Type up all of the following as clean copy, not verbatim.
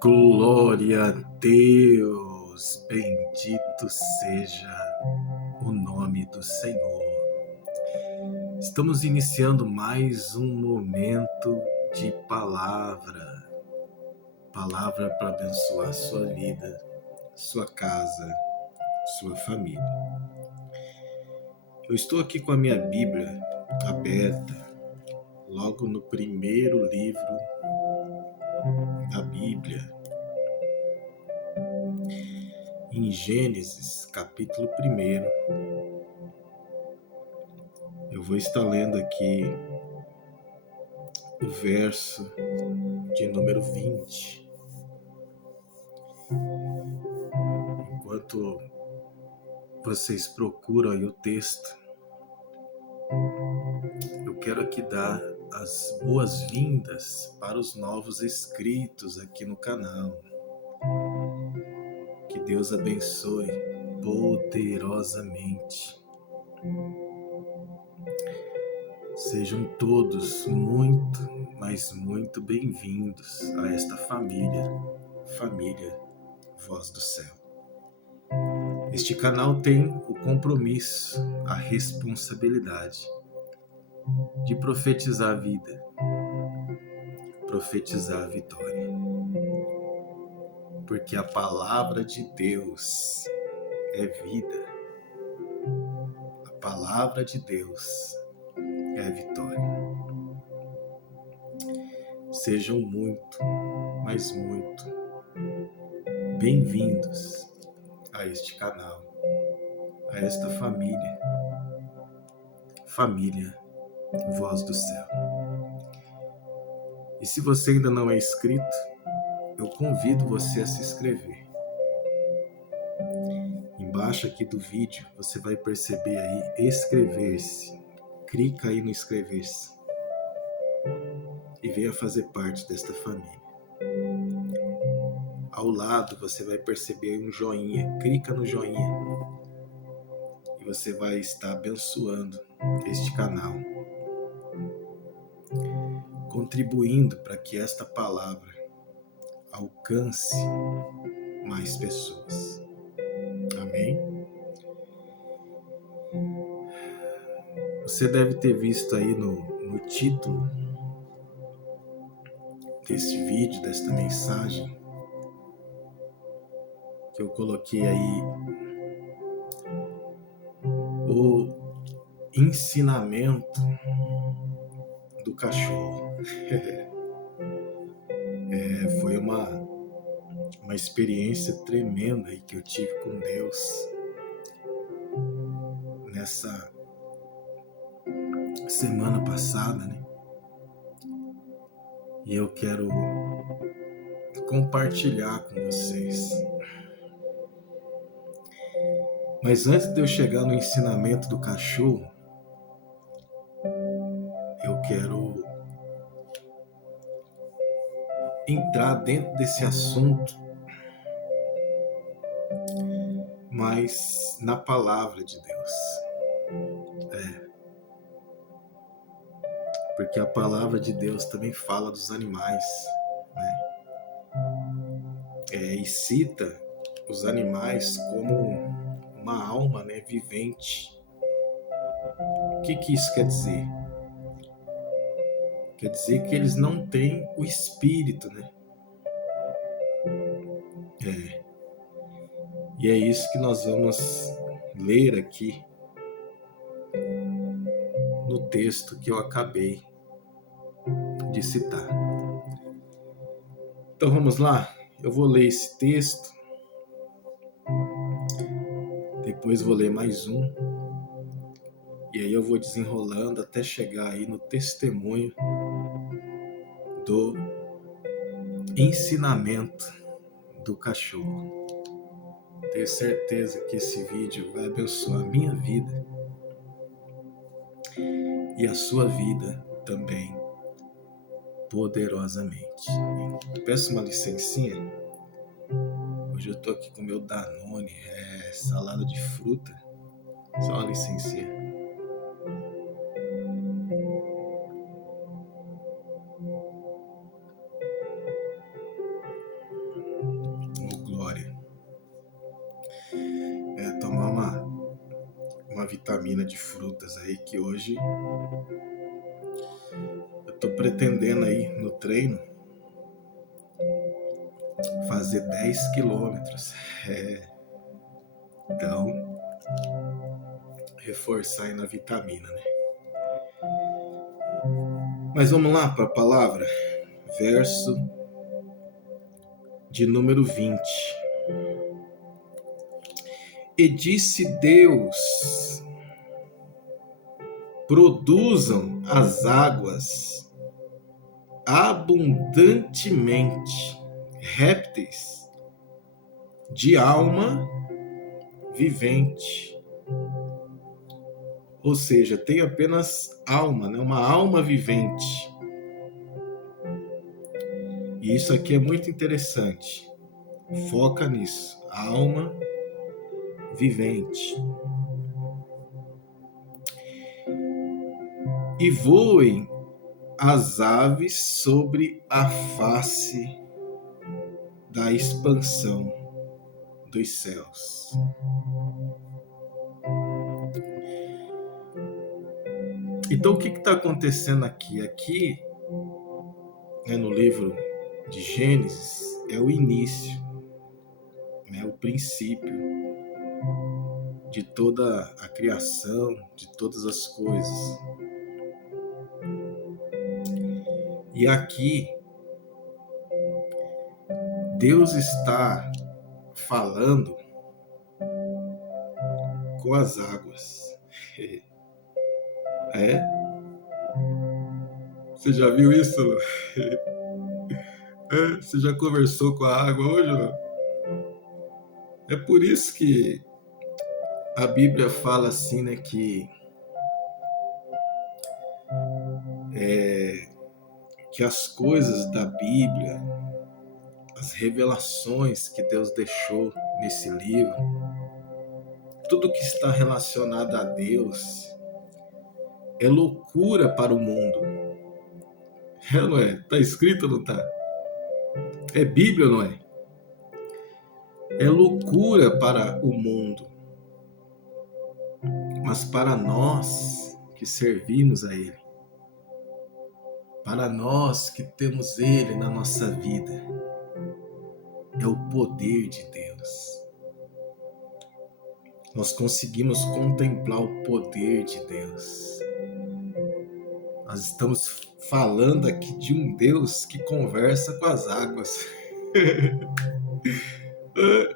Glória a Deus, bendito seja o nome do Senhor. Estamos iniciando mais um momento de palavra para abençoar sua vida, sua casa, sua família. Eu estou aqui com a minha Bíblia aberta, logo no primeiro livro da Bíblia, em Gênesis, capítulo 1. Eu vou estar lendo aqui o verso de número 20. Enquanto vocês procuram aí o texto, eu quero aqui dar as boas-vindas para os novos inscritos aqui no canal. Que Deus abençoe poderosamente. Sejam todos muito, mas muito bem-vindos a esta família Voz do Céu. Este canal tem o compromisso, a responsabilidade de profetizar a vida, profetizar a vitória. Porque a palavra de Deus é vida. A palavra de Deus é vitória. Sejam muito, mas muito bem-vindos a este canal, a esta família Voz do Céu. E se você ainda não é inscrito, eu convido você a se inscrever. Embaixo aqui do vídeo você vai perceber aí inscrever-se. Clica aí no inscrever-se e venha fazer parte desta família. Ao lado você vai perceber um joinha. Clica no joinha e você vai estar abençoando este canal, contribuindo para que esta palavra alcance mais pessoas. Amém? Você deve ter visto aí no título desse vídeo, desta mensagem, que eu coloquei aí o ensinamento do cachorro. Foi uma experiência tremenda aí que eu tive com Deus nessa semana passada, né? E eu quero compartilhar com vocês. Mas antes de eu chegar no ensinamento do cachorro, eu quero entrar dentro desse assunto, mas na palavra de Deus. Porque a palavra de Deus também fala dos animais, né? E cita os animais como uma alma, né, vivente. O que isso quer dizer? Quer dizer que eles não têm o espírito, né? E é isso que nós vamos ler aqui no texto que eu acabei de citar. Então vamos lá, eu vou ler esse texto, depois vou ler mais um, e aí eu vou desenrolando até chegar aí no testemunho do ensinamento do cachorro. Tenho certeza que esse vídeo vai abençoar a minha vida e a sua vida também poderosamente. Peço uma licencinha. Hoje eu tô aqui com o meu Danone, salada de fruta. Só uma licencinha. vitamina de frutas aí, que hoje eu tô pretendendo aí no treino fazer 10 quilômetros. Então, reforçar aí na vitamina, né? Mas vamos lá para a palavra, verso de número 20. E disse Deus: produzam as águas abundantemente répteis de alma vivente. Ou seja, tem apenas alma, né? Uma alma vivente. E isso aqui é muito interessante. Foca nisso. Alma vivente. E voem as aves sobre a face da expansão dos céus. Então, o que está acontecendo aqui? Aqui, né, no livro de Gênesis, é o início, né, o princípio de toda a criação, de todas as coisas. E aqui, Deus está falando com as águas. É? Você já viu isso? Você já conversou com a água hoje? Não? É por isso que a Bíblia fala assim, né, que as coisas da Bíblia, as revelações que Deus deixou nesse livro, tudo que está relacionado a Deus é loucura para o mundo. É, não é? Está escrito ou não está? É Bíblia ou não é? É loucura para o mundo. Mas para nós que servimos a Ele, para nós que temos Ele na nossa vida, é o poder de Deus. Nós conseguimos contemplar o poder de Deus. Nós estamos falando aqui de um Deus que conversa com as águas.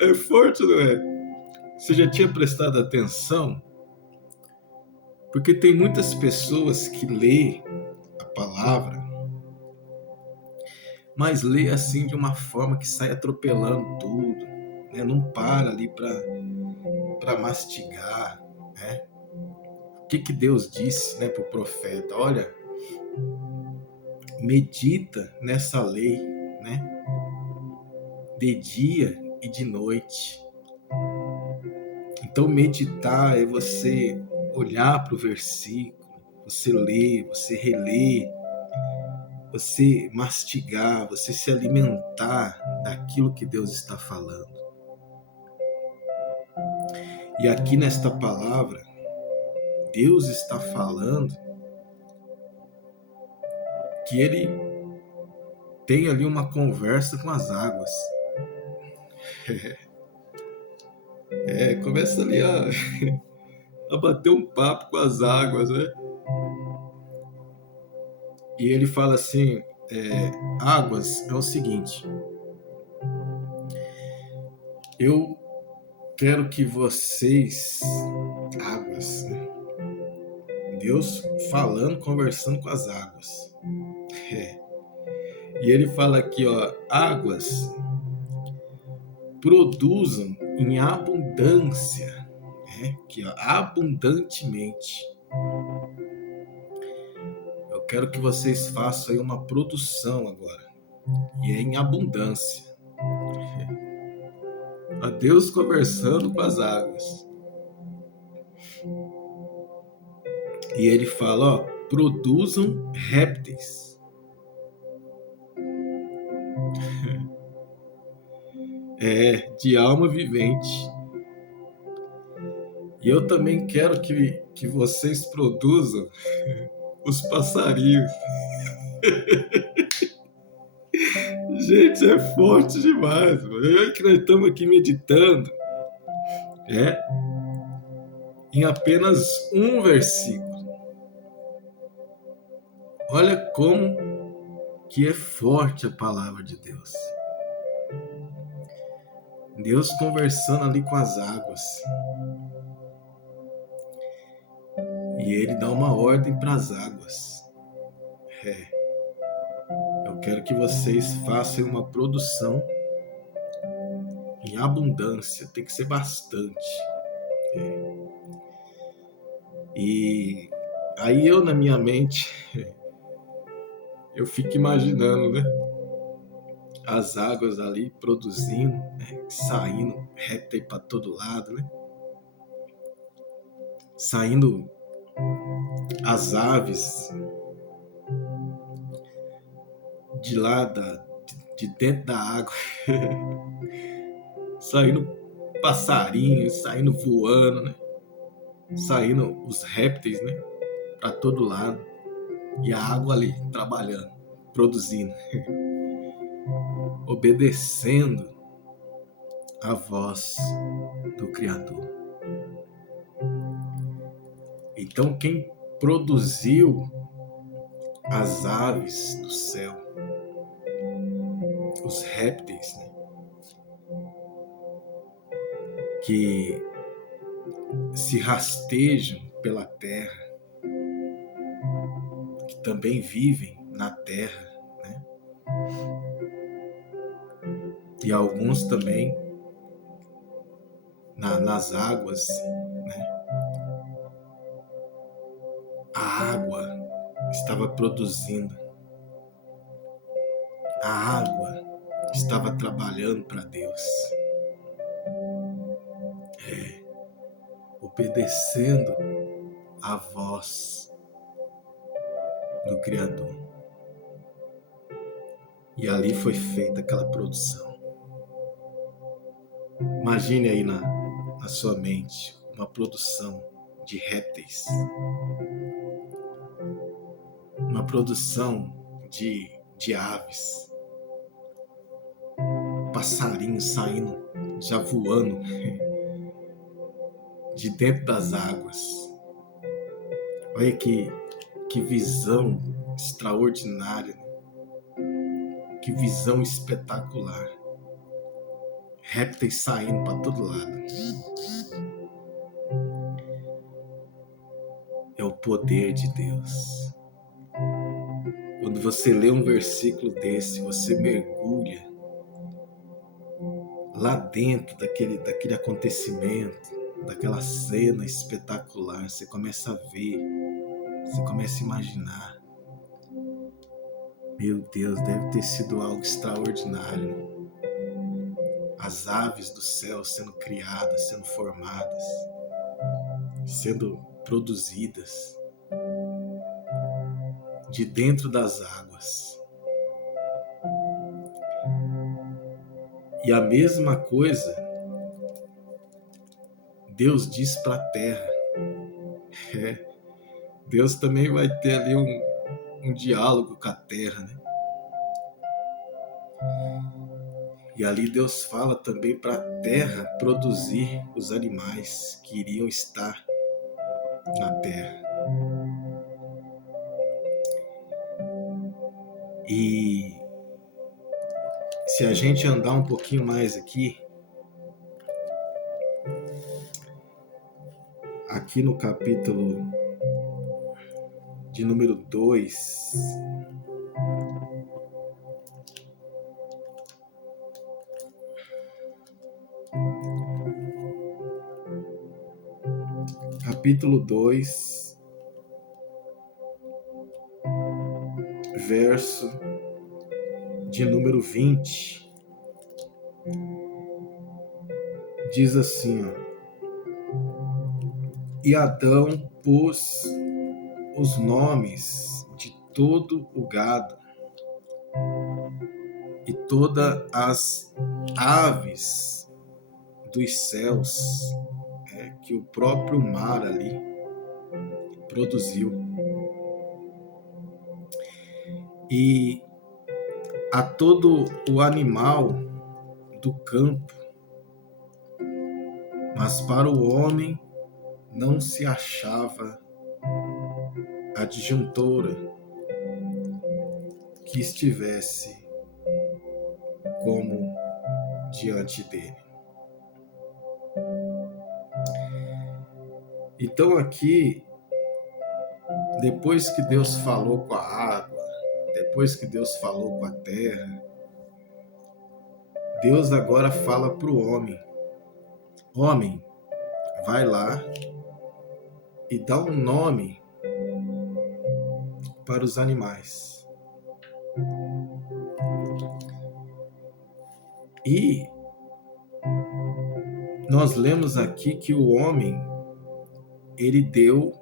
É forte, não é? Você já tinha prestado atenção? Porque tem muitas pessoas que lê a palavra, mas lê assim de uma forma que sai atropelando tudo, né? Não para ali para mastigar, né? O que Deus disse, né, para o profeta? Olha, medita nessa lei, né? De dia e de noite. Então meditar é você olhar para o versículo, você ler, você reler, você mastigar, você se alimentar daquilo que Deus está falando. E aqui nesta palavra, Deus está falando que Ele tem ali uma conversa com as águas. Começa ali a bater um papo com as águas, né? E ele fala assim, águas, é o seguinte, eu quero que vocês, águas, né? Deus falando, conversando com as águas. E ele fala aqui, ó, águas produzam em abundância, né? Aqui, ó, abundantemente. Eu quero que vocês façam aí uma produção agora, e é em abundância. A Deus conversando com as águas. E ele fala, ó, produzam répteis. De alma vivente. E eu também quero que vocês produzam os passarinhos. Gente, é forte demais. É que nós estamos aqui meditando em apenas um versículo. Olha como que é forte a palavra de Deus. Deus conversando ali com as águas. E ele dá uma ordem para as águas. Eu quero que vocês façam uma produção em abundância. Tem que ser bastante. E aí eu, na minha mente, eu fico imaginando, né? As águas ali produzindo, saindo réptil para todo lado, né? Saindo as aves de lá, de dentro da água, saindo passarinhos, saindo voando, né? Saindo os répteis, né? Para todo lado. E a água ali trabalhando, produzindo, obedecendo a voz do Criador. Então, quem produziu as aves do céu, os répteis, né, que se rastejam pela terra, que também vivem na terra, né, e alguns também nas águas, né, a água estava produzindo, a água estava trabalhando para Deus, obedecendo a voz do Criador. E ali foi feita aquela produção. Imagine aí na sua mente uma produção de répteis, uma produção de aves, passarinhos saindo, já voando de dentro das águas. Olha que visão extraordinária, que visão espetacular. Répteis saindo para todo lado. É o poder de Deus. Quando você lê um versículo desse, você mergulha lá dentro daquele acontecimento, daquela cena espetacular. Você começa a ver, você começa a imaginar. Meu Deus, deve ter sido algo extraordinário. As aves do céu sendo criadas, sendo formadas, sendo produzidas de dentro das águas. E a mesma coisa Deus diz para a terra. Deus também vai ter ali um diálogo com a terra, né? E ali Deus fala também para a terra produzir os animais que iriam estar na terra. E se a gente andar um pouquinho mais aqui no capítulo de número 2, capítulo 2, verso de número 20, diz assim, ó: E Adão pôs os nomes de todo o gado e todas as aves dos céus, né, que o próprio mar ali produziu. E a todo o animal do campo, mas para o homem não se achava adjuntora que estivesse como diante dele. Então aqui, depois que Deus falou com a água, depois que Deus falou com a terra, Deus agora fala para o homem: homem, vai lá e dá um nome para os animais. E nós lemos aqui que o homem, ele deu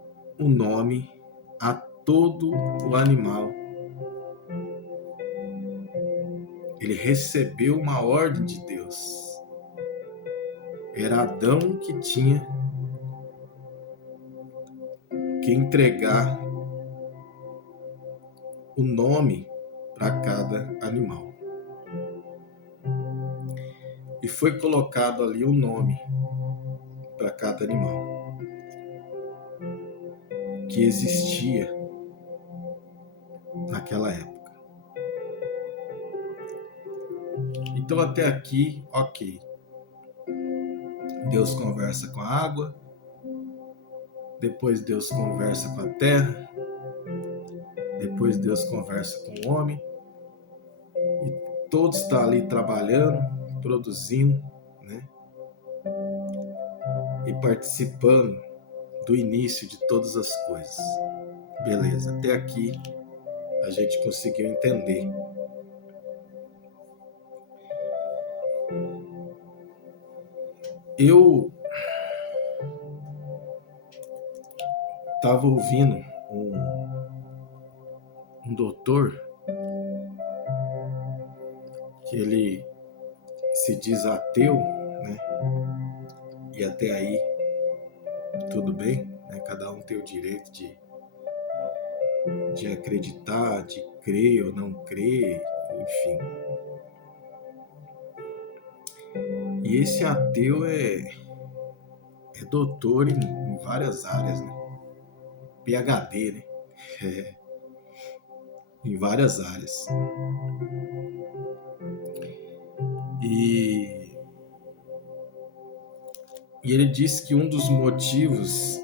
o nome a todo o animal. Ele recebeu uma ordem de Deus. Era Adão que tinha que entregar o nome para cada animal. E foi colocado ali o nome para cada animal que existia naquela época. Então até aqui, ok. Deus conversa com a água, depois Deus conversa com a terra, depois Deus conversa com o homem, e todos estão ali trabalhando, produzindo, né? E participando do início de todas as coisas. Beleza, até aqui a gente conseguiu entender. Eu estava ouvindo um doutor que ele se diz ateu, né? E até aí tudo bem, né? Cada um tem o direito de acreditar, de crer ou não crer, enfim. E esse ateu é doutor em várias áreas, né? PhD, né? Em várias áreas. E ele disse que um dos motivos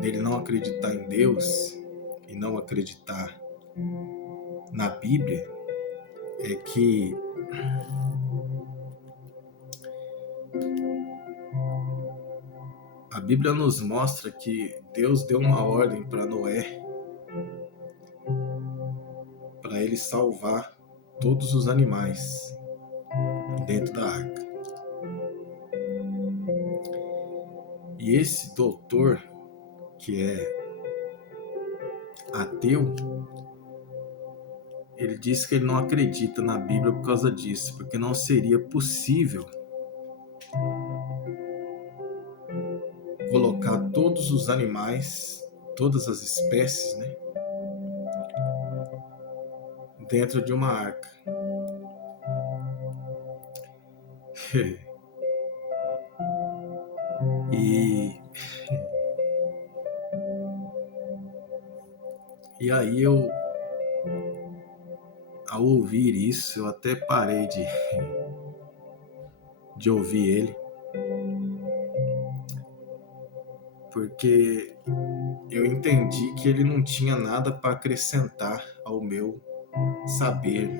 dele não acreditar em Deus e não acreditar na Bíblia é que a Bíblia nos mostra que Deus deu uma ordem para Noé, para ele salvar todos os animais dentro da arca. E esse doutor, que é ateu, ele diz que ele não acredita na Bíblia por causa disso, porque não seria possível colocar todos os animais, todas as espécies, né, dentro de uma arca. E aí ao ouvir isso, eu até parei de ouvir ele, porque eu entendi que ele não tinha nada para acrescentar ao meu saber.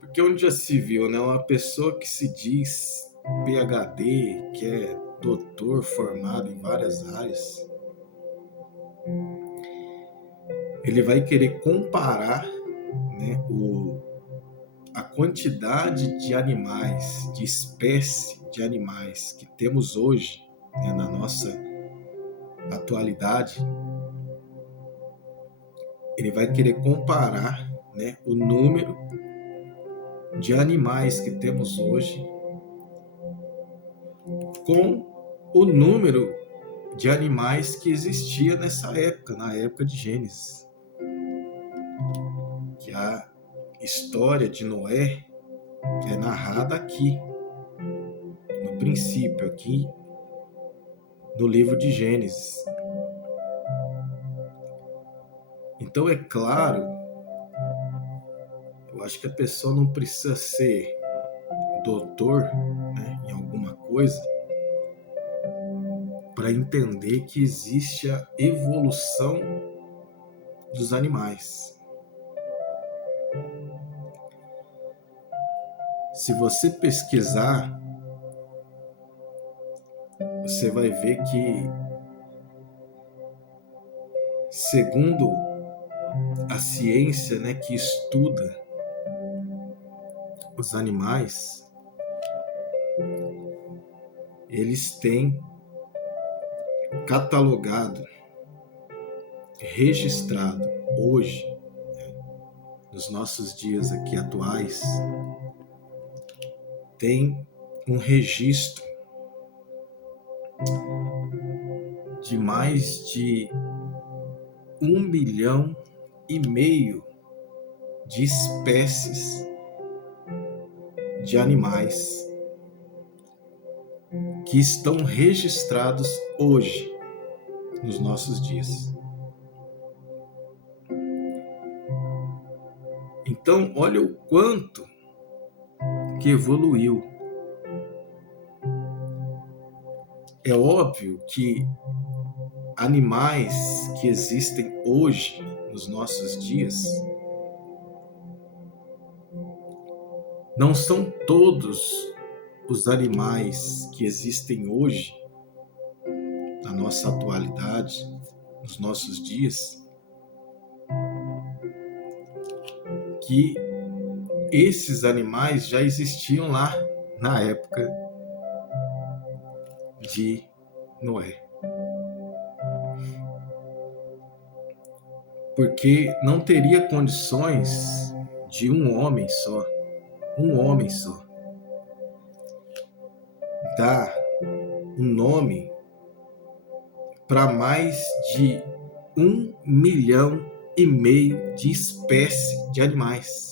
Porque onde já se viu, né? Uma pessoa que se diz PhD, que é doutor formado em várias áreas, ele vai querer comparar, né, a quantidade de animais, de espécie de animais que temos hoje, né, na nossa atualidade. Ele vai querer comparar, né, o número de animais que temos hoje com o número de animais que existia nessa época, na época de Gênesis. Que a história de Noé é narrada aqui, no princípio, aqui no livro de Gênesis. Então é claro, eu acho que a pessoa não precisa ser doutor, né, em alguma coisa para entender que existe a evolução dos animais. Se você pesquisar, você vai ver que, segundo a ciência, né, que estuda os animais, eles têm catalogado, registrado hoje, nos nossos dias aqui atuais, tem um registro de mais de 1,5 milhão de espécies de animais que estão registrados hoje nos nossos dias. Então, olha o quanto que evoluiu. É óbvio que animais que existem hoje nos nossos dias não são todos os animais que existem hoje, na nossa atualidade, nos nossos dias, que esses animais já existiam lá na época de Noé. Porque não teria condições de um homem só, dar um nome para mais de 1,5 milhão de espécies de animais.